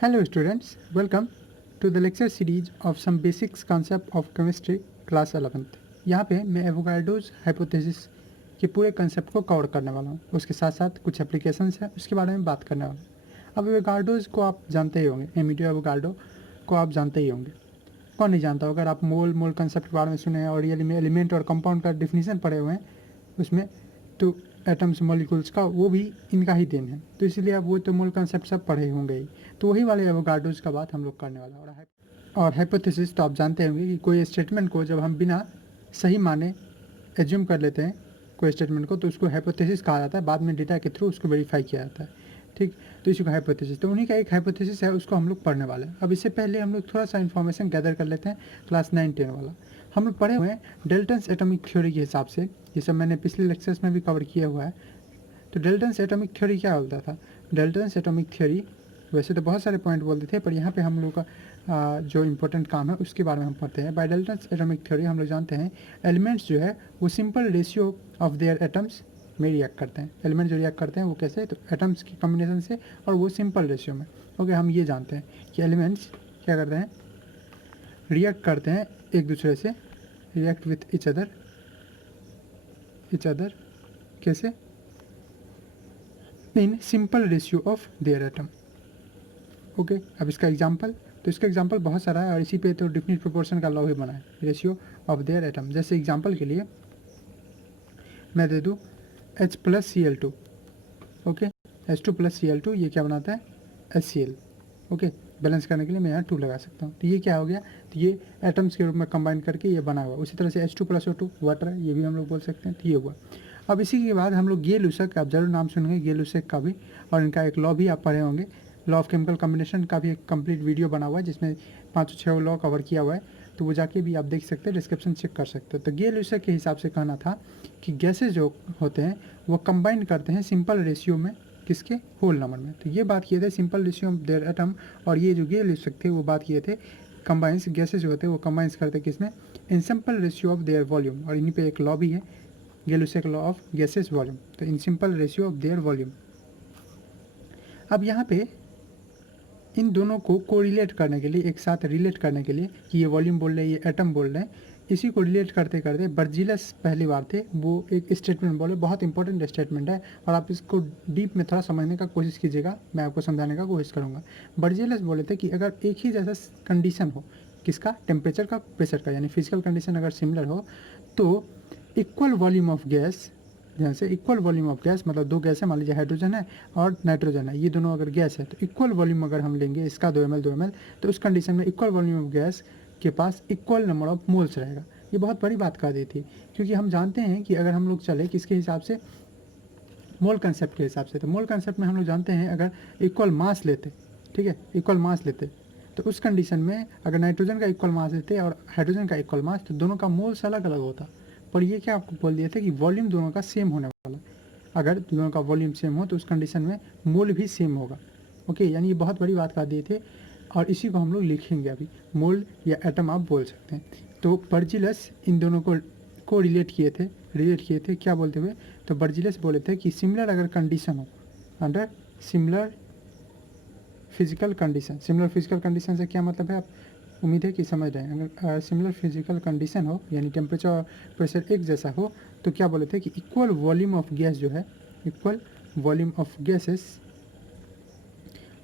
Hello students, welcome to the lecture series of some basics concept of chemistry class 11th। यहाँ पे मैं Avogadro's hypothesis के पूरे concept को कवर करने वाला हूँ। उसके साथ साथ कुछ एप्लीकेशंस हैं उसके बारे में बात करने वाला हूँ। अब एवोगाड्रोस को आप जानते ही होंगे, एमिलियो एवोगाड्रो को आप जानते ही होंगे। कौन नहीं जानता? अगर आप मोल कंसेप्ट के बारे में सुने हैं और रियल में एलिमेंट और कंपाउंड का डिफिनीसन पढ़े हुए हैं उसमें, तो एटम्स मॉलिक्यूल्स का वो भी इनका ही देन है। तो इसलिए आप वो तो मूल कंसेप्ट सब पढ़े होंगे ही। तो वही वाले एवोगाड्रोस का बात हम लोग करने वाला है। और हाइपोथेसिस तो आप जानते होंगे कि कोई स्टेटमेंट को जब हम बिना सही माने एज्यूम कर लेते हैं कोई स्टेटमेंट को, तो उसको हाइपोथेसिस कहा जाता है। बाद में डेटा के थ्रू उसको वेरीफाई किया जाता है। ठीक, तो इसी को हाइपोथेसिस, तो उन्हीं का एक हाइपोथेसिस है, उसको हम लोग पढ़ने वाले हैं। अब इससे पहले हम लोग थोड़ा सा इन्फॉर्मेशन गैदर कर लेते हैं क्लास 9-10 वाला। हम लोग पढ़े हुए हैं डेल्टन्स एटॉमिक थ्योरी के हिसाब से, ये सब मैंने पिछले लेक्चर्स में भी कवर किया हुआ है। तो डेल्टन्स एटॉमिक थ्योरी क्या बोलता था? डेल्टन्स एटॉमिक थ्योरी वैसे तो बहुत सारे पॉइंट बोलते थे, पर यहाँ पे हम लोग का जो इम्पोर्टेंट काम है उसके बारे में हम पढ़ते हैं। बाय डेल्टन्स एटॉमिक थ्योरी हम लोग जानते हैं एलिमेंट्स जो है वो simple ratio of their atoms में रिएक्ट करते हैं। एलिमेंट जो रिएक्ट करते हैं वो कैसे? तो एटम्स की कॉम्बिनेशन से, और वो सिंपल रेशियो में। ओके, हम ये जानते हैं कि एलिमेंट्स क्या करते हैं, रिएक्ट करते हैं एक दूसरे से, रिएक्ट विथ इच अदर कैसे? In simple ratio of their atom. Okay, अब इसका एग्जांपल, तो इसका एग्जांपल बहुत सारा है और इसी पे तो डिफिनिट प्रोपोर्शन का लॉ भी बना है, रेशियो ऑफ देयर एटम। जैसे एग्जांपल के लिए मैं दे दूँ H+Cl2। ओके, H2+Cl2 ये क्या बनाता है? HCl। ओके, बैलेंस करने के लिए मैं यहाँ 2 लगा सकता हूँ। तो ये क्या हो गया? तो ये एटम्स के रूप में कंबाइन करके ये बना हुआ। उसी तरह से H2+O2 वाटर है, ये भी हम लोग बोल सकते हैं। तो ये हुआ। अब इसी के बाद हम लोग गे-लुसक, आप जरूर नाम सुनेंगे गे-लुसक का भी, और इनका एक लॉ भी आप पढ़े होंगे। लॉ ऑफ केमिकल कॉम्बिनेशन का भी एक कंप्लीट वीडियो बना हुआ है जिसमें 5-6 लॉ कवर किया हुआ है। तो वो जाके भी आप देख सकते हैं, डिस्क्रिप्शन चेक कर सकते हैं। तो गे-लुसक के हिसाब से कहना था कि गैसेज जो होते हैं वो कंबाइन करते हैं सिंपल रेशियो में, किसके? होल नंबर में। तो ये बात किए थे simple ratio of their atom. और ये जो गे-लुसक थे वो बात किए थे कंबाइंस, गैसेज जो होते हैं वो कंबाइंस करते किसमें? In simple ratio of their volume. और इन्हीं पे एक लॉ भी है, गे-लुसक लॉ ऑफ गैसेज वॉल्यूम। तो in simple ratio of their volume. अब यहाँ पे इन दोनों को कोरिलेट करने के लिए, एक साथ रिलेट करने के लिए कि ये वॉल्यूम बोल रहे हैं, ये एटम बोल रहे हैं, इसी को रिलेट करते करते बर्जीलस पहली बार थे। वो एक स्टेटमेंट बोले, बहुत इंपॉर्टेंट स्टेटमेंट है और आप इसको डीप में थोड़ा समझने का कोशिश कीजिएगा, मैं आपको समझाने का कोशिश करूँगा। बर्जीलस बोले थे कि अगर एक ही जैसा कंडीशन हो, किसका? टेम्परेचर का, प्रेशर का, यानी फिजिकल कंडीशन अगर सिमिलर हो, तो इक्वल वॉल्यूम ऑफ गैस, ध्यान से, इक्वल वॉल्यूम ऑफ गैस मतलब दो गैस है, मान लीजिए हाइड्रोजन है और नाइट्रोजन है, ये दोनों अगर गैस है तो इक्वल वॉल्यूम अगर हम लेंगे इसका 2 ml, तो उस कंडीशन में इक्वल वॉल्यूम ऑफ गैस के पास इक्वल नंबर ऑफ मोल्स रहेगा। ये बहुत बड़ी बात कह दी थी, क्योंकि हम जानते हैं कि अगर हम लोग चले किसके हिसाब से? मोल कंसेप्ट के हिसाब से। तो मोल कंसेप्ट में हम लोग जानते हैं अगर इक्वल मास लेते, ठीक है, इक्वल मास लेते, तो उस कंडीशन में अगर नाइट्रोजन का इक्वल मास लेते और हाइड्रोजन का इक्वल मास, तो दोनों का मोल्स अलग अलग होता। पर ये क्या आपको बोल दिए थे कि वॉल्यूम दोनों का सेम होने वाला। अगर दोनों का वॉल्यूम सेम हो तो उस कंडीशन में मोल भी सेम होगा। ओके, यानी ये बहुत बड़ी बात कर दिए थे और इसी को हम लोग लिखेंगे अभी, मोल या एटम आप बोल सकते हैं। तो बर्जीलस इन दोनों को रिलेट किए थे क्या बोलते हुए? तो बर्जीलस बोले थे कि सिमिलर अगर कंडीशन हो, under similar physical condition. Similar physical condition से क्या मतलब है? आप उम्मीद है कि समझ रहे हैं। अगर सिमिलर फिजिकल कंडीशन हो, यानी टेम्परेचर और प्रेशर एक जैसा हो, तो क्या बोले थे कि इक्वल वॉल्यूम ऑफ गैस जो है, equal volume of gases,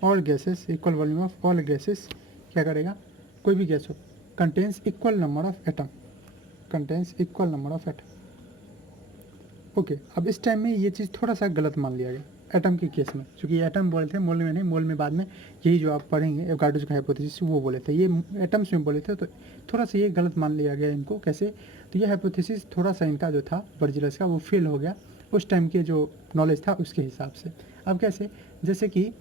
all gases, equal volume of all gases क्या करेगा? कोई भी गैस हो, contains equal number of atom, contains equal number of atom. Okay, अब इस टाइम में ये चीज़ थोड़ा सा गलत मान लिया गया एटम के केस में, क्योंकि एटम बोले थे, मोल में नहीं। मोल में बाद में यही जो आप पढ़ेंगे एवोगाड्रो का हाइपोथेसिस वो बोले थे, ये एटम्स में बोले थे, तो थोड़ा सा ये गलत मान लिया गया इनको। कैसे? तो ये हाइपोथेसिस थोड़ा सा इनका जो था बर्जीलस का, वो फेल हो गया उस टाइम के जो नॉलेज था उसके हिसाब से। अब कैसे? जैसे कि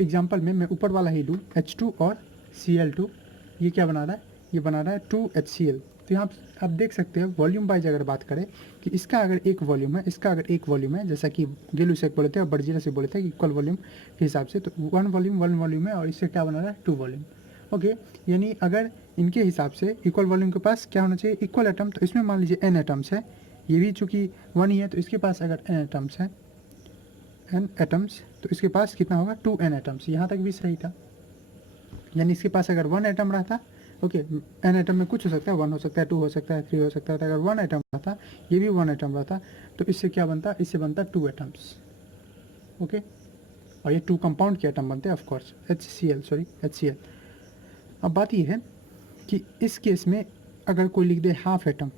एग्जाम्पल में मैं ऊपर वाला ही लूँ, H2 और Cl2, ये क्या बना रहा है? ये बना रहा है 2HCl। तो यहाँ आप देख सकते हो वॉल्यूम वाइज अगर बात करें कि इसका अगर एक वॉल्यूम है, इसका अगर एक वॉल्यूम है, जैसा कि गे-लुसैक बोले थे और बर्जीलस से बोले थे कि इक्वल वॉल्यूम के हिसाब से, तो वन वॉल्यूम है और इससे क्या बना रहा है? 2 वॉल्यूम। ओके, यानी अगर इनके हिसाब से इक्वल वॉल्यूम के पास क्या होना चाहिए? Equal atom. तो इसमें मान लीजिए n एटम्स है, ये भी चूँकि 1 ही है, तो इसके पास अगर n एटम्स है, n एटम्स, तो इसके पास कितना होगा? 2n atoms. यहाँ तक भी सही था, यानी इसके पास अगर 1 एटम रहता, ओके, एन एटम में कुछ हो सकता है, 1 हो सकता है, 2 हो सकता है, 3 हो सकता है, तो अगर 1 एटम रहता, ये भी 1 एटम रहता, तो इससे क्या बनता, इससे बनता 2 एटम्स, ओके, और ये 2 कंपाउंड के एटम बनते हैं ऑफकोर्स, HCl। अब बात ये है कि इस केस में अगर कोई लिख दे हाफ एटम,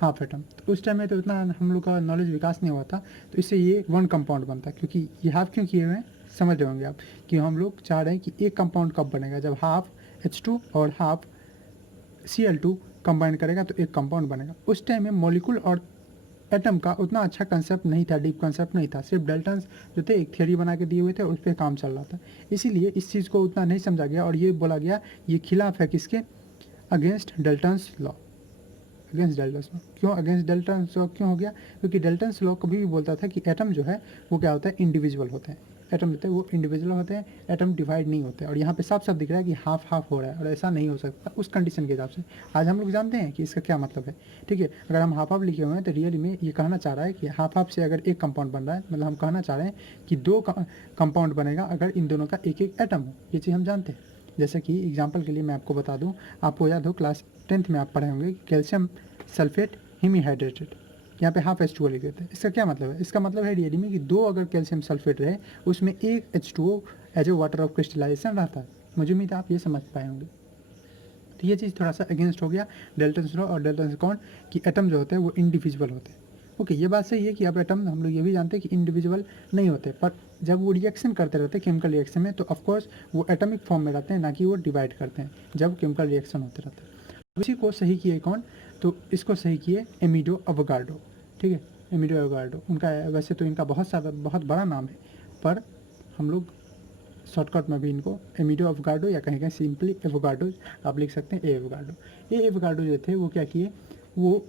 तो उस टाइम में तो इतना हम लोग का नॉलेज विकास नहीं हुआ था, तो इससे ये 1 कंपाउंड बनता, क्योंकि ये हाफ क्यों किए हुए हैं समझ रहे होंगे आप, कि हम लोग चाह रहे हैं कि एक कंपाउंड कब बनेगा, जब हाफ H2 और हाफ Cl2 कंबाइन करेगा तो एक कंपाउंड बनेगा। उस टाइम में मॉलिक्यूल और एटम का उतना अच्छा कंसेप्ट नहीं था, डीप कंसेप्ट नहीं था, सिर्फ डेल्टन्स जो थे एक थियरी बना के दिए हुए थे, उस पर काम चल रहा था, इसीलिए इस चीज़ को उतना नहीं समझा गया और ये बोला गया ये खिलाफ है किसके, against Dalton's law, against Dalton's law. क्यों अगेंस्ट डेल्टन्स लॉ क्यों हो गया, क्योंकि डेल्टन्स लॉ कभी भी बोलता था कि एटम जो है वो क्या होता है, इंडिविजुअल होते हैं, एटम होते हैं वो इंडिविजुअल होते हैं, एटम डिवाइड नहीं होते, और यहाँ पे साफ साफ दिख रहा है कि हाफ हाफ हो रहा है, और ऐसा नहीं हो सकता उस कंडीशन के हिसाब से। आज हम लोग जानते हैं कि इसका क्या मतलब है, ठीक है, अगर हम हाफ हाफ लिखे हुए हैं तो रियली में ये कहना चाह रहा है कि हाफ हाफ से अगर एक कंपाउंड बन रहा है, मतलब हम कहना चाह रहे हैं कि 2 कंपाउंड बनेगा अगर इन दोनों का एक एक एटम हो, ये चीज़ हम जानते हैं। जैसे कि एग्जाम्पल के लिए मैं आपको बता दूँ, आपको याद हो क्लास 10th में आप पढ़े होंगे कैल्शियम सल्फेट हेमीहाइड्रेटेड, यहाँ पे हाफ H2O लिख देते हैं। इसका क्या मतलब है, इसका मतलब है रियली में कि 2 अगर कैल्शियम सल्फेट रहे उसमें एक H2O as a water of crystallisation रहता है। मुझे उम्मीद है आप ये समझ पाए होंगे। तो ये चीज़ थोड़ा सा अगेंस्ट हो गया डेल्टन्स लॉ और डेल्टन्स कौन, कि एटम जो होते हैं वो इंडिविजुअल होते हैं। ओके, ये बात सही है कि अब एटम हम लोग ये भी जानते हैं कि इंडिविजुअल नहीं होते, पर जब वो रिएक्शन करते रहते हैं केमिकल रिएक्शन में तो ऑफकोर्स वो एटमिक फॉर्म में रहते हैं, ना कि वो डिवाइड करते हैं जब केमिकल रिएक्शन होते रहते हैं। इसी को सही किए कौन, तो इसको सही किए एमिडो अवोगाड्रो, ठीक है, एमिडो अवोगाड्रो। उनका वैसे तो इनका बहुत बड़ा नाम है, पर हम लोग शॉर्टकट में भी इनको एमिडो अवोगाड्रो या कहीं कहीं सिंपली एवोगाड्रो आप लिख सकते हैं, ए एवोगाड्रो जो थे वो क्या किए, वो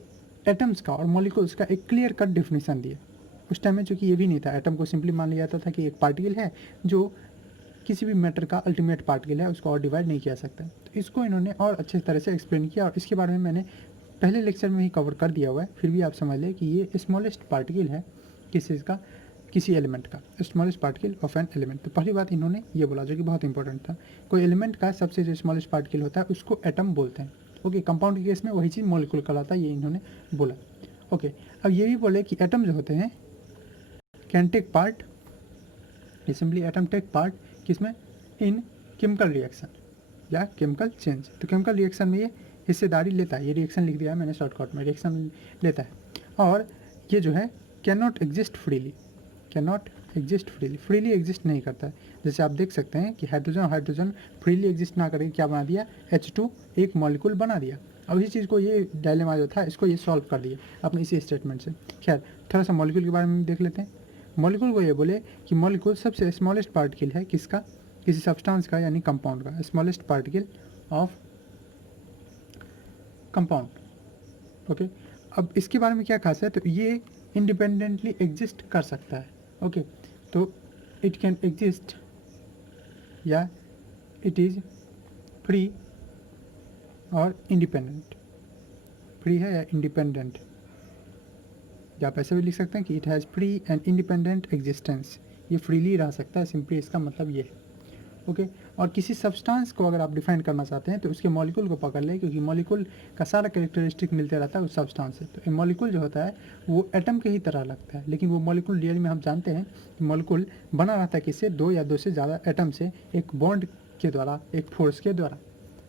एटम्स का और मॉलिक्यूल्स का एक क्लियर कट डिफिनीसन दिए। उस टाइम में चूँकि ये भी नहीं था, एटम को सिंपली मान लिया जाता था कि एक पार्टिकल है जो किसी भी मैटर का अल्टीमेट पार्टिकल है, उसको और डिवाइड नहीं किया सकता। तो इसको इन्होंने और अच्छे तरह से एक्सप्लेन किया, और इसके बारे में मैंने पहले लेक्चर में ही कवर कर दिया हुआ है, फिर भी आप समझ लें कि ये स्मॉलेस्ट पार्टिकल है किस चीज़ का, किसी एलिमेंट का, smallest particle of an element. तो पहली बात इन्होंने ये बोला जो कि बहुत इंपॉर्टेंट था, कोई एलिमेंट का सबसे जो स्मॉलेस्ट पार्टिकल होता है उसको एटम बोलते हैं। ओके, कंपाउंड के केस में वही चीज़ मॉलिक्यूल कहलाता है, ये इन्होंने बोला। ओके, अब ये भी बोले कि एटम जो होते हैं can take part, simply atom take part किसमें, इन केमिकल रिएक्शन या केमिकल चेंज। तो केमिकल रिएक्शन में ये हिस्सेदारी लेता है, ये रिएक्शन लिख दिया है मैंने शॉर्टकट में, रिएक्शन लेता है, और ये जो है can not exist freely, freely exist नहीं करता है। जैसे आप देख सकते हैं कि हाइड्रोजन फ्रीली एग्जिस्ट ना करके क्या बना दिया, H2 एक मॉलिक्यूल बना दिया। अब इसी चीज़ को, ये डायलेमा जो था इसको ये सॉल्व कर दिया अपने इसी स्टेटमेंट से। खैर, थोड़ा सा मॉलिक्यूल के बारे में देख लेते हैं। मॉलिक्यूल को ये बोले कि मॉलिक्यूल सबसे स्मॉलेस्ट पार्टिकल है किसका, किसी सब्सटेंस का यानी कंपाउंड का, smallest particle of compound. Okay, अब इसके बारे में क्या खास है, तो ये इंडिपेंडेंटली एग्जिस्ट कर सकता है। ओके, तो इट कैन एग्जिस्ट या इट इज़ फ्री और इंडिपेंडेंट, फ्री है या इंडिपेंडेंट, या आप ऐसे भी लिख सकते हैं कि it has free and independent existence, ये फ्रीली रह सकता है, सिंपली इसका मतलब ये है। ओके, और किसी सब्सटेंस को अगर आप डिफाइन करना चाहते हैं तो उसके मॉलिक्यूल को पकड़ लें, क्योंकि मॉलिक्यूल का सारा कैरेक्टरिस्टिक मिलते रहता है उस सब्सटेंस से। तो ये मॉलिक्यूल जो होता है वो एटम के ही तरह लगता है, लेकिन वो मॉलिक्यूल रियल में हम जानते हैं कि मॉलिक्यूल बना रहता है किससे, 2 या 2 से ज़्यादा एटम से, एक बॉन्ड के द्वारा, एक फोर्स के द्वारा।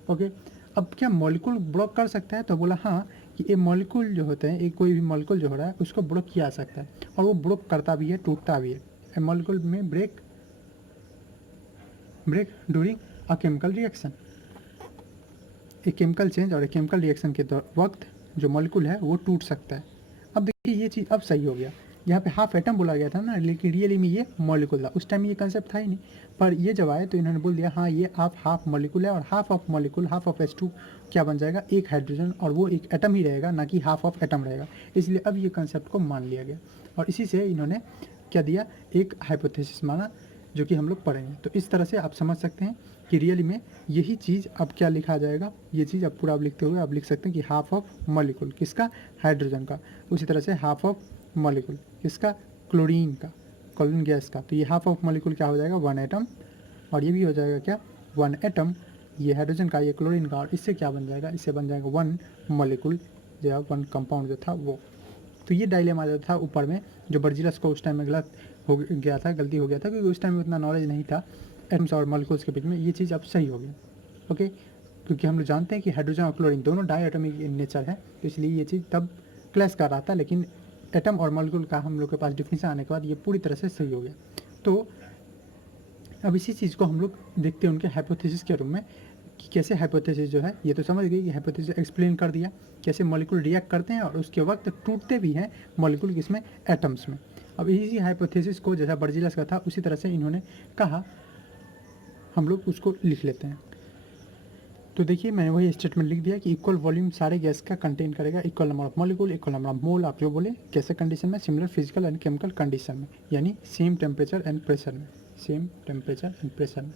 ओके, अब क्या मॉलिक्यूल ब्रेक कर सकता है, तो बोला हाँ कि ये मॉलिक्यूल जो होते हैं, एक कोई भी मॉलिक्यूल जो हो रहा है उसको ब्रेक किया जा सकता है, और वो ब्रेक करता भी है, टूटता भी है। मॉलिक्यूल में break during a chemical reaction, एक केमिकल चेंज और एक केमिकल रिएक्शन के वक्त जो मॉलिक्यूल है वो टूट सकता है। अब देखिए ये चीज़ अब सही हो गया, यहाँ पे हाफ एटम बोला गया था ना, लेकिन रियली में ये मॉलिक्यूल था, उस टाइम ये कंसेप्ट था ही नहीं, पर ये जब आए तो इन्होंने बोल दिया हाँ ये हाफ मॉलिक्यूल है, और half of molecule, half of H2 क्या बन जाएगा, एक हाइड्रोजन, और वो एक एटम ही रहेगा, ना कि हाफ ऑफ एटम रहेगा। इसलिए अब ये कंसेप्ट को मान लिया गया, और इसी से इन्होंने क्या दिया, एक हाइपोथेसिस माना, जो कि हम लोग पढ़ेंगे। तो इस तरह से आप समझ सकते हैं कि रियली में यही चीज़ अब क्या लिखा जाएगा, ये चीज़ अब पूरा आप लिखते हुए आप लिख सकते हैं कि हाफ ऑफ मॉलिक्यूल किसका, हाइड्रोजन का, उसी तरह से हाफ ऑफ मॉलिक्यूल किसका, क्लोरीन गैस का। तो ये हाफ ऑफ मॉलिक्यूल क्या हो जाएगा, 1 एटम, और ये भी हो जाएगा क्या, 1 एटम, ये हाइड्रोजन का, ये क्लोरीन का, और इससे क्या बन जाएगा, इससे बन जाएगा 1 मॉलिक्यूल या 1 कंपाउंड जो था वो। तो ये डायलेमा जो था ऊपर में, जो बर्जिलस को उस टाइम में गलत हो गया था, गलती हो गया था, क्योंकि उस टाइम में उतना नॉलेज नहीं था एटम्स और मॉलिक्यूल्स के बीच में, ये चीज़ अब सही हो गया। ओके, क्योंकि हम लोग जानते हैं कि हाइड्रोजन और क्लोरीन दोनों डाई एटॉमिक इन नेचर है, तो इसलिए ये चीज़ तब क्लैश कर रहा था, लेकिन एटम और मॉलिक्यूल का हम लोग के पास डिफिनेशन आने के बाद ये पूरी तरह से सही हो गया। तो अब इसी चीज़ को हम लोग देखते हैं उनके हाइपोथेसिस के रूप में, कि कैसे हाइपोथेसिस जो है, ये तो समझ गई कि हाइपोथेसिस एक्सप्लेन कर दिया कैसे मॉलिक्यूल रिएक्ट करते हैं और उसके वक्त टूटते भी हैं मॉलिक्यूल किसमें, एटम्स में। अब इसी हाइपोथेसिस को जैसा बर्जिलस का था उसी तरह से इन्होंने कहा, हम लोग उसको लिख लेते हैं। तो देखिए मैंने वही स्टेटमेंट लिख दिया कि इक्वल वॉल्यूम सारे गैस का कंटेन करेगा, equal number of molecule, equal number of mole, आप जो बोले, कैसे कंडीशन में, similar physical and chemical condition में, यानी सेम टेम्परेचर एंड प्रेशर में, सेम टेम्परेचर एंड प्रेशर में।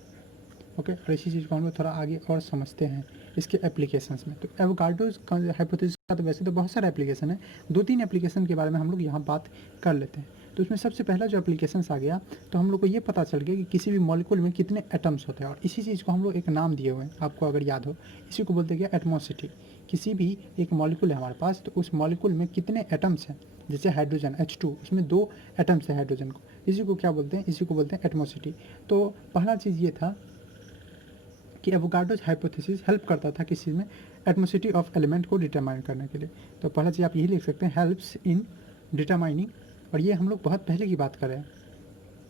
ओके, और इसी चीज़ को हम लोग थोड़ा आगे और समझते हैं इसके एप्लीकेशंस में। तो एवोगाड्रोस हाइपोथेसिस का तो वैसे तो बहुत सारा एप्लीकेशन है, 2-3 एप्लीकेशन के बारे में हम लोग यहाँ बात कर लेते हैं। तो उसमें सबसे पहला जो एप्लीकेशंस आ गया, तो हम लोग को ये पता चल गया कि किसी भी मॉलिक्यूल में कितने एटम्स होते हैं, और इसी चीज़ को हम लोग एक नाम दिए हुए हैं, आपको अगर याद हो, इसी को बोलते हैं एटमॉसिटी। किसी भी एक मॉलिक्यूल है हमारे पास, तो उस मॉलिक्यूल में कितने एटम्स हैं, जैसे हाइड्रोजन H2, उसमें 2 एटम्स हैं हाइड्रोजन को, इसी को क्या बोलते हैं, इसी को बोलते हैं एटमॉसिटी। तो पहला चीज़ ये था कि एवोगाड्रोस हाइपोथेसिस हेल्प करता था किसी में एटमॉसिटी ऑफ एलिमेंट को डिटरमाइन करने के लिए। तो पहला चीज़ आप यही लिख सकते हैं, हेल्प्स इन डिटरमाइनिंग, और ये हम लोग बहुत पहले की बात करें,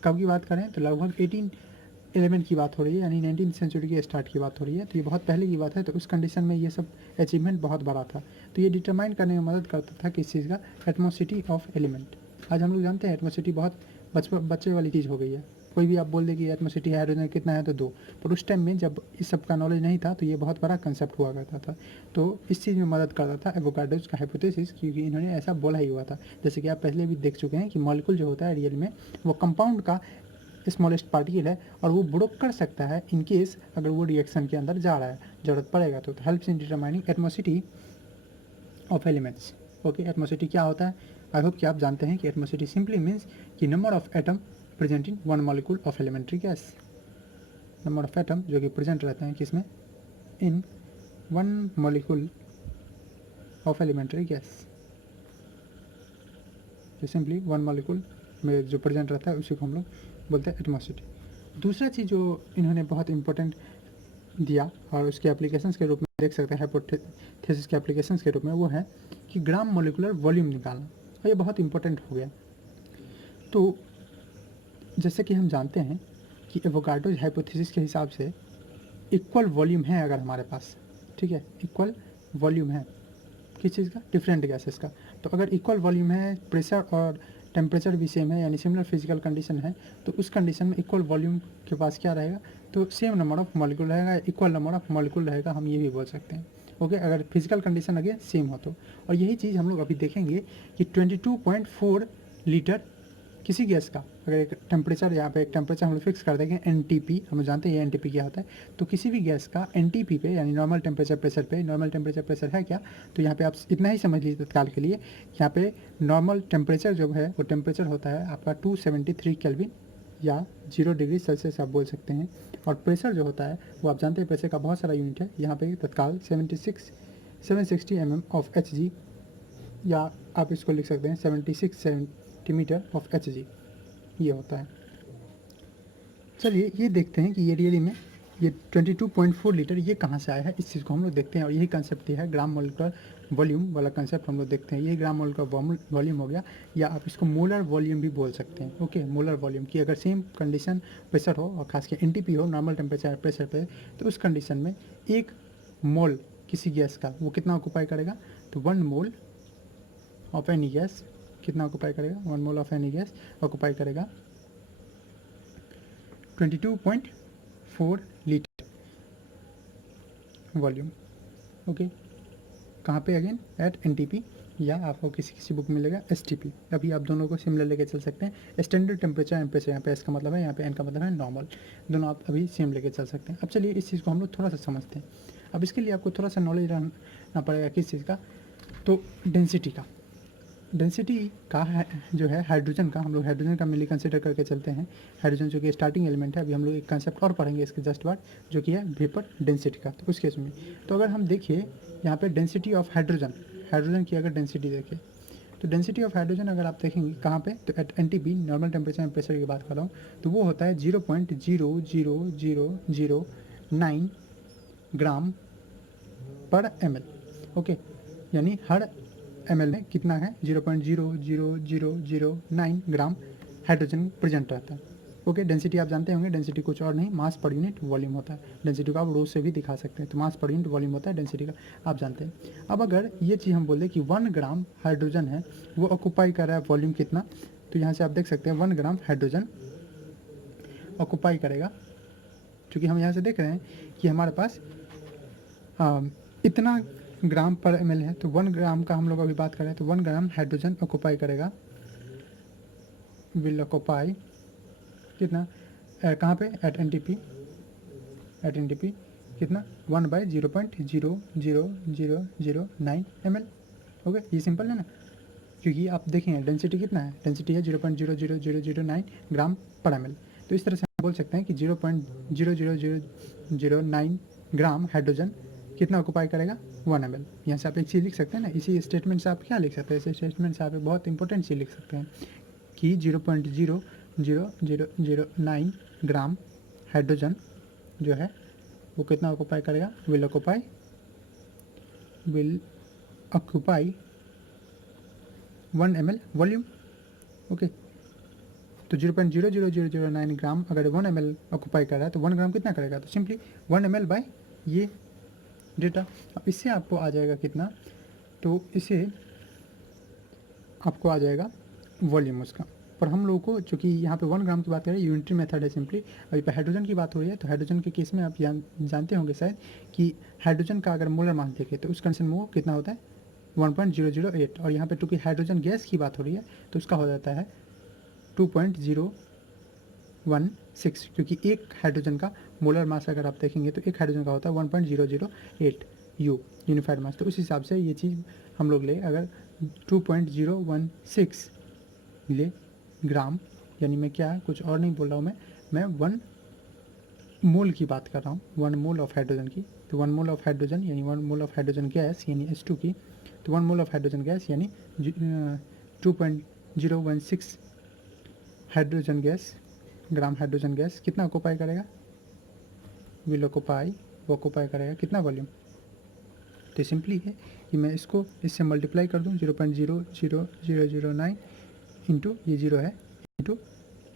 कब की बात करें, तो लगभग 1811 की बात हो रही है, यानी 19th सेंचुरी के स्टार्ट की बात हो रही है, तो ये बहुत पहले की बात है। तो उस कंडीशन में ये सब अचीवमेंट बहुत बड़ा था, तो ये डिटरमाइन करने में मदद करता था किस चीज़ का, एटमॉसिटी ऑफ एलिमेंट। आज हम लोग जानते हैं एटमॉसिटी बहुत बच्चे वाली चीज़ हो गई है, कोई भी आप बोल दे कि एटमॉसिटी हाइड्रोजन कितना है तो 2, पर उस टाइम में जब इस सब का नॉलेज नहीं था तो ये बहुत बड़ा कंसेप्ट हुआ करता था। तो इस चीज़ में मदद करता था एवोगाड्रोस का हाइपोथेसिस, क्योंकि इन्होंने ऐसा बोला ही हुआ था। जैसे कि आप पहले भी देख चुके हैं कि मॉलिक्यूल जो होता है रियल में वो कंपाउंड का स्मॉलेस्ट पार्टिकल है, और वो ब्रोक कर सकता है इन केस अगर वो रिएक्शन के अंदर जा रहा है, ज़रूरत पड़ेगा तो। Helps in determining atomicity of elements. Okay, atomicity क्या होता है, आई होप कि आप जानते हैं कि एटमॉसिटी सिंपली मीन्स कि number of atom present in 1 molecule of elementary gas, number of atom जो कि प्रेजेंट रहते हैं किसमें, in 1 molecule of elementary gas. तो सिंपली 1 मॉलिक्यूल में जो प्रेजेंट रहता है उसी को हम लोग बोलते हैं एटमॉसिटी। दूसरा चीज़ जो इन्होंने बहुत इंपॉर्टेंट दिया और उसके एप्लीकेशंस के रूप में देख सकते हैं हाइपोथेसिस के एप्लीकेशंस के रूप में, वो है कि ग्राम मोलिकुलर वॉल्यूम निकालना, और ये बहुत इंपॉर्टेंट हो गया। तो जैसे कि हम जानते हैं कि एवोगाड्रोस हाइपोथेसिस के हिसाब से इक्वल वॉल्यूम है अगर हमारे पास, ठीक है, इक्वल वॉल्यूम है किस चीज़ का, डिफरेंट गैसेस का। तो अगर इक्वल वॉल्यूम है, प्रेशर और टेम्परेचर भी सेम है, यानी सिमिलर फिजिकल कंडीशन है, तो उस कंडीशन में इक्वल वॉल्यूम के पास क्या रहेगा, तो सेम नंबर ऑफ मॉलिक्यूल रहेगा, इक्वल नंबर ऑफ मॉलिक्यूल रहेगा, हम ये भी बोल सकते हैं। ओके, अगर फिजिकल कंडीशन अगेन सेम हो तो। और यही चीज़ हम लोग अभी देखेंगे कि 22.4 लीटर किसी गैस का, अगर एक टेम्परेचर, यहाँ पे एक टेम्परेचर हम लोग फिक्स कर देंगे NTP, हम लोग जानते हैं ये NTP क्या होता है, तो किसी भी गैस का NTP पे, यानी नॉर्मल टेम्परेचर प्रेशर पे, नॉर्मल टेम्परेचर प्रेशर है क्या, तो यहाँ पे आप इतना ही समझ लीजिए तत्काल के लिए, यहाँ पे नॉर्मल टेम्परेचर जो है वो टेम्परेचर होता है आपका 273 केल्विन या 0 डिग्री सेल्सियस आप बोल सकते हैं, और प्रेशर जो होता है वो आप जानते हैं प्रेशर का बहुत सारा यूनिट है, यहाँ पे तत्काल 760 mm ऑफ Hg, या आप इसको लिख सकते हैं 76 सेंटीमीटर ऑफ Hg, ये होता है। चलिए ये देखते हैं कि ये रियली में ये 22.4 लीटर ये कहाँ से आया है, इस चीज़ को हम लोग देखते हैं, और यही कंसेप्ट दिया है ग्राम मोलिकुलर वॉल्यूम वाला कंसेप्ट हम लोग देखते हैं। ये ग्राम मोलिकुलर वॉल्यूम हो गया, या आप इसको मोलर वॉल्यूम भी बोल सकते हैं। ओके, मोलर वॉल्यूम की अगर सेम कंडीशन प्रेशर हो और खास कर NTP हो, नॉर्मल टेम्परेचर प्रेशर पे, तो उस कंडीशन में 1 मोल किसी गैस का वो कितना ऑक्यूपाई करेगा, तो 1 मोल ऑफ एनी गैस कितना ऑक्यूपाई करेगा, 1 mole of any gas occupy करेगा 22.4 लीटर वॉल्यूम। ओके, कहाँ पे अगेन, एट NTP, या आपको किसी बुक में मिलेगा STP। अभी आप दोनों को सिमिलर लेके चल सकते हैं, स्टैंडर्ड टेम्परेचर एंड प्रेशर, यहाँ पे S का मतलब है, यहाँ पे N का मतलब है नॉर्मल, दोनों आप अभी सेम लेके चल सकते हैं। अब चलिए इस चीज़ को हम लोग थोड़ा सा समझते हैं। अब इसके लिए आपको थोड़ा सा नॉलेज रहना पड़ेगा किस चीज़ का, तो डेंसिटी का। डेंसिटी का है जो है हाइड्रोजन का, हम लोग हाइड्रोजन का मेनली कंसिडर करके चलते हैं। हाइड्रोजन जो कि स्टार्टिंग एलिमेंट है, अभी हम लोग एक कंसेप्ट और पढ़ेंगे इसके जस्ट बाद, जो कि है वेपर डेंसिटी का। तो उस केस में तो अगर हम देखिए यहाँ पे डेंसिटी ऑफ हाइड्रोजन, हाइड्रोजन की अगर डेंसिटी देखें तो डेंसिटी ऑफ हाइड्रोजन अगर आप देखेंगे कहाँ पे, तो at NTP normal temperature and pressure की बात कर रहा हूँ, तो वो होता है 0.00009 ग्राम पर ml। ओके, यानी हर ml में कितना है, 0.00009 ग्राम हाइड्रोजन प्रेजेंट रहता है। ओके, डेंसिटी आप जानते होंगे, डेंसिटी कुछ और नहीं, मास पर यूनिट वॉल्यूम होता है। डेंसिटी को आप रो से भी दिखा सकते हैं, तो मास पर यूनिट वॉल्यूम होता है डेंसिटी का, आप जानते हैं। अब अगर ये चीज़ हम बोल दें कि 1 ग्राम हाइड्रोजन है, वो ऑक्यूपाई कर रहा है वॉल्यूम कितना, तो यहाँ से आप देख सकते हैं 1 ग्राम हाइड्रोजन ऑक्यूपाई करेगा, क्योंकि हम यहाँ से देख रहे हैं कि हमारे पास इतना ग्राम पर ml है, तो 1 ग्राम का हम लोग अभी बात करें तो 1 ग्राम हाइड्रोजन ऑक्यूपाई करेगा, विल ऑक्यूपाई कितना, कहाँ पे, एट NTP, एट NTP कितना 1/0.00009 ml। ओके, ये सिंपल है ना, क्योंकि आप देखेंगे डेंसिटी कितना है, डेंसिटी है 0.00009 ग्राम पर ml। तो इस तरह से हम बोल सकते हैं कि 0.00009 ग्राम हाइड्रोजन कितना ऑक्यूपाई करेगा, 1 ml। यहाँ से आप एक चीज़ लिख सकते हैं ना, इसी स्टेटमेंट से आप क्या लिख सकते हैं, इस स्टेटमेंट से आप एक बहुत इंपॉर्टेंट चीज़ लिख सकते हैं कि 0.00009 ग्राम हाइड्रोजन जो है वो कितना ऑक्यूपाई करेगा, will occupy 1 ml volume. Okay, तो 0.00009 ग्राम अगर 1 ml ऑक्यूपाई कर रहा है तो 1 ग्राम कितना करेगा, तो सिंपली 1 ml बाय ये डेटा। अब इससे आपको आ जाएगा कितना, तो इसे आपको आ जाएगा वॉल्यूम उसका। पर हम लोगों को चूँकि यहाँ पे 1 ग्राम की बात करें, यूनिटरी मेथड है सिंपली। अभी पे हाइड्रोजन की बात हो रही है, तो हाइड्रोजन के केस में आप जानते होंगे शायद कि हाइड्रोजन का अगर मोलर मास देखें तो उस कंडीशन में वो कितना होता है, 1.008। और यहाँ पे चूँकि हाइड्रोजन गैस की बात हो रही है तो उसका हो जाता है 2.016, क्योंकि एक हाइड्रोजन का मोलर मास अगर आप देखेंगे तो एक हाइड्रोजन का होता है 1.008 यूनिफाइड मास। तो उस हिसाब से ये चीज़ हम लोग ले अगर 2.016 ले ग्राम, यानी मैं क्या कुछ और नहीं बोल रहा हूँ, मैं 1 मोल की बात कर रहा हूँ, 1 मोल ऑफ हाइड्रोजन की। तो 1 मोल ऑफ हाइड्रोजन यानी 1 मोल ऑफ हाइड्रोजन गैस यानी H2 की, तो 1 मोल ऑफ हाइड्रोजन गैस यानी 2.016 hydrogen gas, gram hydrogen gas कितना ऑक्यूपाई करेगा, विल ऑक्यूपाई, वो ऑक्यूपाई करेगा कितना वॉल्यूम। तो सिंपली है कि मैं इसको इससे मल्टीप्लाई कर दूँ, 0.00009 इंटू ये 0 है इंटू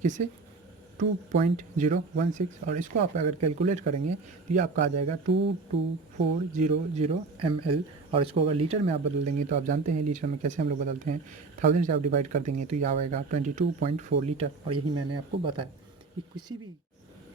किससे 2.016, और इसको आप अगर कैलकुलेट करेंगे तो ये आपका आ जाएगा 22400 ml। और इसको अगर लीटर में आप बदल देंगे तो आप जानते हैं लीटर में कैसे हम लोग बदलते हैं, 1000 से आप डिवाइड कर देंगे तो ये आएगा 22.4 लीटर। और यही मैंने आपको बताया कि किसी भी,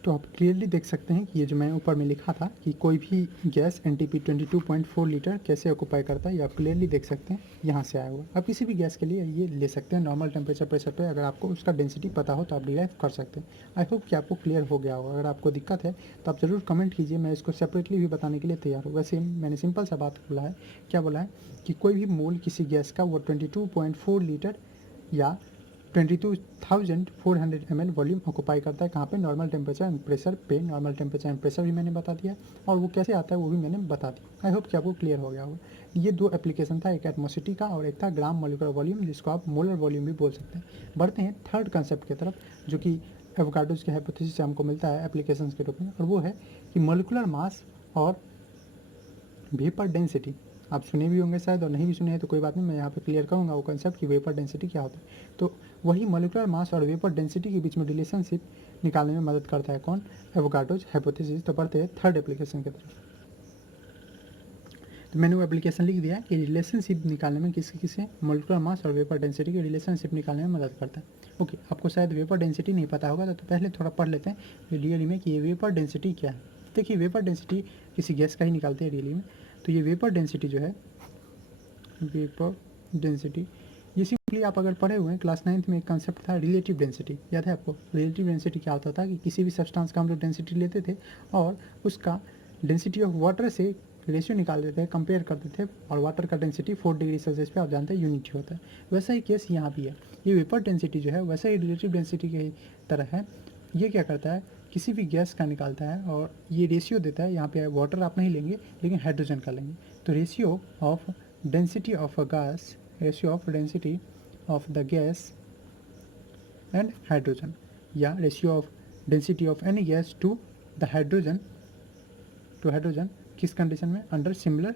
तो आप क्लियरली देख सकते हैं कि ये जो मैं ऊपर में लिखा था कि कोई भी गैस NTP 22.4 लीटर कैसे ऑक्यूपाई करता है, ये आप क्लियरली देख सकते हैं यहाँ से आया हुआ। आप किसी भी गैस के लिए ये ले सकते हैं नॉर्मल टेम्परेचर प्रेशर पे, अगर आपको उसका डेंसिटी पता हो तो आप डिराइव कर सकते हैं। आई होप कि आपको क्लियर हो गया होगा। अगर आपको दिक्कत है तो आप ज़रूर कमेंट कीजिए, मैं इसको सेपरेटली भी बताने के लिए तैयार हूँ। वैसे मैंने सिंपल सा बात बोला है, क्या बोला है कि कोई भी मोल किसी गैस का वो 22.4 लीटर या 22,400 ml वॉल्यूम ऑक्यूपाई करता है, कहाँ पे, नॉर्मल टेम्परेचर एंड प्रेशर पे। नॉर्मल टेम्परेचर एंड प्रेशर भी मैंने बता दिया और वो कैसे आता है वो भी मैंने बता दिया। आई होप कि आपको क्लियर हो गया होगा। ये 2 एप्लीकेशन था, एक एटमॉस्फेरिक का और एक था ग्राम मॉलिक्यूलर वॉल्यूम, जिसको आप मोलर वॉल्यूम भी बोल सकते हैं। बढ़ते हैं थर्ड कंसेप्ट की तरफ, जो कि एवोगाड्रोस के हाइपोथेसिस से हमको मिलता है एप्लीकेशंस के रूप में, और वो है कि मॉलिक्यूलर मास और वेपर डेंसिटी। आप सुने भी होंगे शायद, और नहीं भी सुने हैं तो कोई बात नहीं, मैं यहाँ पे क्लियर करूँगा वो कंसेप्ट कि वेपर डेंसिटी क्या होता है। तो वही मॉलिक्यूलर मास और वेपर डेंसिटी के बीच में रिलेशनशिप निकालने में मदद करता है कौन, एवोगाड्रोस हाइपोथेसिस। तो पढ़ते हैं थर्ड एप्लीकेशन की तरफ। तो मैंने वो एप्लीकेशन लिख दिया कि रिलेशनशिप निकालने में किससे मॉलिक्यूलर मास और वेपर डेंसिटी की रिलेशनशिप निकालने में मदद करता है। ओके, आपको शायद वेपर डेंसिटी नहीं पता होगा तो पहले थोड़ा पढ़ लेते हैं रियली में कि ये वेपर डेंसिटी क्या है। देखिए, वेपर डेंसिटी किसी गैस का ही निकालते हैं रियली में। तो ये वेपर डेंसिटी जो है, वेपर डेंसिटी, ये सिंपली आप अगर पढ़े हुए हैं क्लास 9th में एक कंसेप्ट था रिलेटिव डेंसिटी, याद है आपको। रिलेटिव डेंसिटी क्या होता था कि किसी भी सब्सटेंस का हम लोग डेंसिटी लेते थे और उसका डेंसिटी ऑफ वाटर से रेशियो निकाल देते हैं, कंपेयर कर देते हैं, और वाटर का डेंसिटी 4 डिग्री सेल्सियस पे आप जानते हैं यूनिट होता है। वैसा ही केस यहाँ भी है, ये वेपर डेंसिटी जो है वैसा ही रिलेटिव डेंसिटी की तरह है। ये क्या करता है, किसी भी गैस का निकालता है और ये रेशियो देता है। यहाँ पे वाटर आप नहीं लेंगे लेकिन हाइड्रोजन का लेंगे, तो ratio of density of a gas, ratio of density of the gas and hydrogen, या ratio of density of any gas to the hydrogen, किस कंडीशन में, अंडर सिमिलर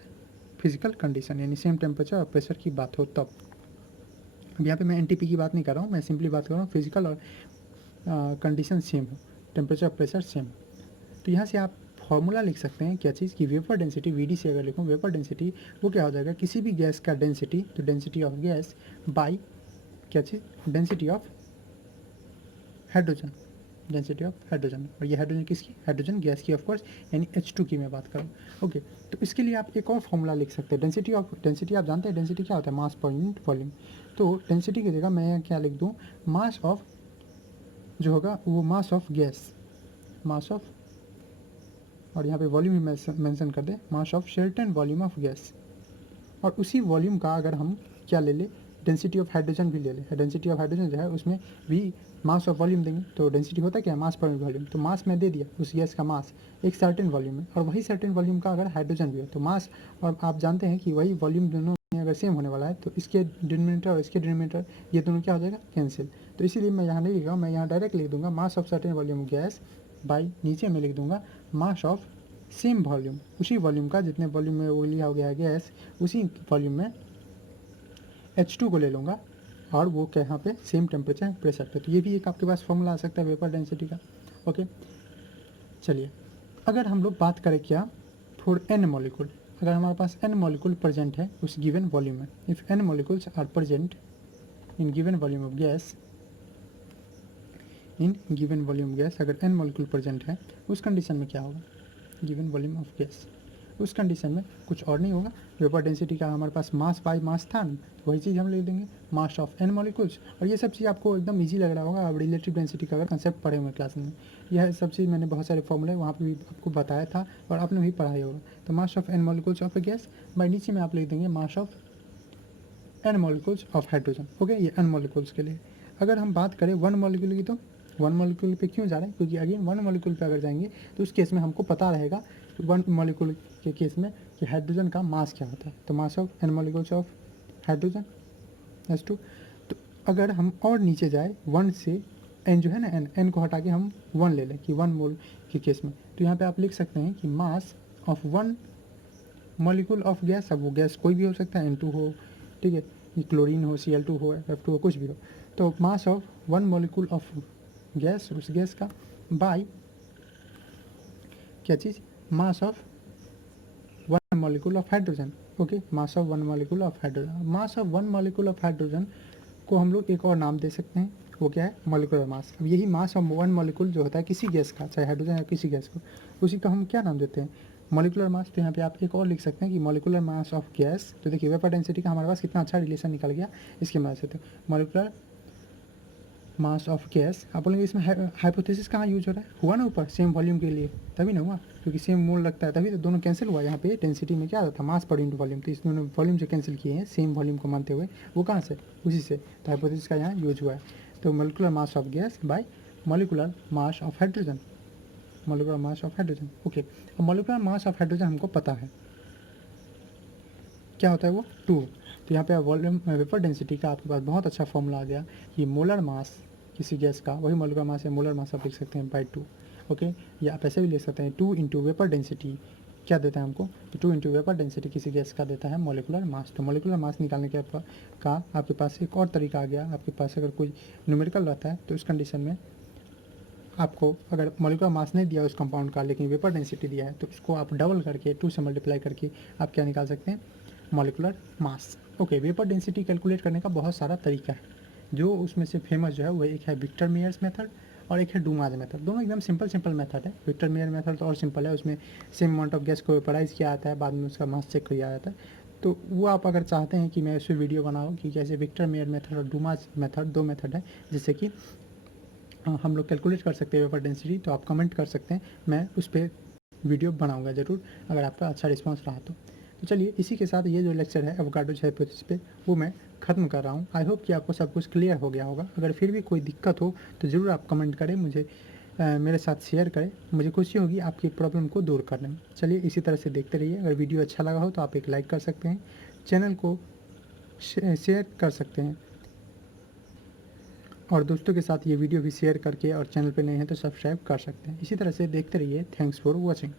फिजिकल कंडीशन, यानी सेम टेम्परेचर और pressure की बात हो तब। अब यहाँ पे मैं एनटीपी की बात नहीं कर रहा हूँ, मैं सिंपली बात कर रहा हूँ फिजिकल और कंडीशन सेम हो, टेम्परेचर और प्रेशर सेम हो। तो यहाँ से आप फॉर्मूला लिख सकते हैं क्या चीज़ की, वेपर डेंसिटी वीडी से अगर लिखूँ वेपर डेंसिटी, वो क्या हो जाएगा, किसी भी गैस का डेंसिटी, तो डेंसिटी ऑफ गैस बाई क्या चीज़, density of hydrogen, density of hydrogen. और ये हाइड्रोजन किसकी, हाइड्रोजन गैस की ऑफ कोर्स, यानी H2 की मैं बात करूँ। ओके, तो इसके लिए आप एक और फॉर्मूला लिख सकते हैं, डेंसिटी आप जानते हैं डेंसिटी क्या होता है, मास पर यूनिट वॉल्यूम। तो डेंसिटी की जगह मैं क्या लिख दूँ, मास ऑफ जो होगा वो mass of gas, mass of, और यहाँ पे वॉल्यूम ही मेंशन कर दे, mass of certain volume of gas. और उसी वॉल्यूम का अगर हम क्या ले ले, डेंसिटी ऑफ हाइड्रोजन भी ले लें, डेंसिटी ऑफ हाइड्रोजन जो है उसमें भी मास ऑफ वॉल्यूम देंगे, तो डेंसिटी होता है क्या, मास पर वॉल्यूम। तो मास में दे दिया उस गैस का मास एक सर्टेन वॉल्यूम में, और वही सर्टेन वॉल्यूम का अगर हाइड्रोजन भी है तो मास, और आप जानते हैं कि वही वॉल्यूम दोनों में अगर सेम होने वाला है तो इसके डिनोमिनेटर और इसके डिनोमिनेटर ये दोनों क्या हो जाएगा, कैंसिल। तो इसीलिए मैं यहाँ नहीं लिख रहा हूँ, मैं यहाँ डायरेक्ट लिख दूंगा मास of certain volume gas by, नीचे में लिख दूंगा मास ऑफ सेम वॉल्यूम, उसी वॉल्यूम का जितने वॉल्यूम में वो लिया हो गया है गैस, उसी वॉल्यूम में H2 को ले लूँगा, और वो क्या यहाँ पे सेम टेम्परेचर प्रेशर पे। तो ये भी एक आपके पास फॉर्मूला आ सकता है वेपर डेंसिटी का। ओके, चलिए अगर हम लोग बात करें क्या फॉर n मॉलिक्यूल, अगर हमारे पास n मॉलिक्यूल प्रेजेंट है उस गिवन वॉल्यूम में, if n molecules are present in given volume of gas, in given volume gas, अगर n मॉलिक्यूल प्रेजेंट है उस कंडीशन में क्या होगा, गिवन वॉल्यूम ऑफ गैस, उस कंडीशन में कुछ और नहीं होगा, वेपर डेंसिटी का हमारे पास मास बाई मास था, तो वही चीज़ हम लिख देंगे मास ऑफ n मॉलिक्यूल्स। और ये सब चीज़ आपको एकदम इजी लग रहा होगा, आप रिलेटिव डेंसिटी का अगर कंसेप्ट पढ़े हुए क्लास में, यह सब चीज़ मैंने बहुत सारे फॉर्मूले वहाँ पे भी आपको बताया था और आपने भी पढ़ाई होगा। तो mass of n molecules of A gas by, नीचे में आप लिख देंगे mass of n molecules of hydrogen. Okay, ये n मॉलिक्यूल्स के लिए। अगर हम बात करें 1 मॉलिक्यूल की, तो 1 मॉलिक्यूल पे क्यों जा रहे हैं, क्योंकि अगेन 1 मॉलिक्यूल पे अगर जाएंगे तो उस केस में हमको पता रहेगा 1 मॉलिक्यूल के केस में कि हाइड्रोजन का मास क्या होता है, तो mass of n molecules of hydrogen H2। तो अगर हम और नीचे जाए 1 से n जो है ना, n को हटा के हम 1 ले लें कि 1 मोल के केस में, तो यहाँ पे आप लिख सकते हैं कि मास ऑफ 1 मॉलिक्यूल ऑफ गैस, अब वो गैस कोई भी हो सकता है, N2 हो, ठीक है, ये क्लोरीन हो, Cl2 हो, F2 हो, कुछ भी हो, तो mass of 1 molecule of gas, उस गैस का, बाई क्या चीज़, mass of 1 molecule of hydrogen. Okay, mass of 1 molecule of hydrogen, mass of 1 molecule of hydrogen को हम लोग एक और नाम दे सकते हैं, वो क्या है, मॉलिक्यूलर मास। अब यही मास ऑफ 1 मॉलिक्यूल जो होता है किसी गैस का, चाहे हाइड्रोजन या किसी गैस को, उसी का हम क्या नाम देते हैं, मॉलिक्यूलर मास। तो यहाँ पे आप एक और लिख सकते हैं कि मॉलिक्यूलर मास ऑफ गैस। तो देखिए वेपर डेंसिटी का हमारे पास कितना अच्छा रिलेशन निकल गया इसके मदद से। तो मॉलिक्यूलर मास ऑफ गैस, आप बोलेंगे इसमें हाइपोथेसिस कहाँ यूज हो रहा है, हुआ ना ऊपर सेम वॉल्यूम के लिए, तभी ना हुआ, क्योंकि सेम मोल लगता है तभी तो दोनों कैंसिल हुआ। यहाँ पे डेंसिटी में क्या आता था, मास पर इंटू वॉल्यूम, तो इस दोनों वॉल्यूम जो कैंसिल किए हैं सेम वॉल्यूम को मानते हुए, वो कहाँ से, उसी से, तो हाइपोथेसिस का यहाँ यूज हुआ है। तो molecular mass of gas bye molecular mass of hydrogen, molecular mass of hydrogen. Okay, अब मॉलिक्यूलर मास ऑफ हाइड्रोजन हमको पता है क्या होता है, वो 2। तो यहाँ पे वॉल्यूम वेपर डेंसिटी का आपके पास बहुत अच्छा फॉर्मूला आ गया कि मोलर मास किसी गैस का, वही मॉलिक्यूलर मास है, मोलर मास आप लिख सकते हैं बाई 2। ओके, या आप ऐसे भी लिख सकते हैं 2 इंटू वेपर डेंसिटी क्या देता है हमको, तो 2 इंटू वेपर डेंसिटी किसी गैस का देता है मॉलिक्यूलर मास। तो मॉलिक्यूलर मास निकालने के का आपके पास एक और तरीका आ गया, आपके पास अगर कोई न्यूमेरिकल रहता है तो इस कंडीशन में आपको अगर मॉलिक्यूलर मास नहीं दिया उस कंपाउंड का, लेकिन वेपर डेंसिटी दिया है, तो उसको आप डबल करके 2 से मल्टीप्लाई करके आप क्या निकाल सकते हैं, molecular mass. Okay, vapour density calculate करने का बहुत सारा तरीका है, जो उसमें से फेमस जो है वो एक है विक्टर मेयर्स मेथड और एक है डूमाज मेथड। दोनों एकदम सिंपल मेथड है। विक्टर मेयर मेथड तो और सिंपल है, उसमें सेम अमाउंट ऑफ गैस को वेपराइज किया जाता है, बाद में उसका मास चेक किया जाता है। तो वो आप अगर चाहते हैं कि मैं उस पर वीडियो बनाऊँ कि कैसे विक्टर मेयर मेथड और डूमाज मेथड, 2 मेथड है जिससे कि हम लोग कैलकुलेट कर सकते हैं वेपर डेंसिटी, तो आप कमेंट कर सकते हैं, मैं उस पर वीडियो बनाऊंगा ज़रूर अगर आपका अच्छा रिस्पांस रहा तो चलिए इसी के साथ ये जो लेक्चर है एवोकाडो हाइपोथेसिस पे वो मैं ख़त्म कर रहा हूँ। आई होप कि आपको सब कुछ क्लियर हो गया होगा। अगर फिर भी कोई दिक्कत हो तो ज़रूर आप कमेंट करें, मुझे मेरे साथ शेयर करें, मुझे खुशी होगी आपकी प्रॉब्लम को दूर करने में। चलिए इसी तरह से देखते रहिए। अगर वीडियो अच्छा लगा हो तो आप एक लाइक कर सकते हैं, चैनल को शेयर कर सकते हैं और दोस्तों के साथ ये वीडियो भी शेयर करके, और चैनल पे नए हैं तो सब्सक्राइब कर सकते हैं। इसी तरह से देखते रहिए। Thanks for watching.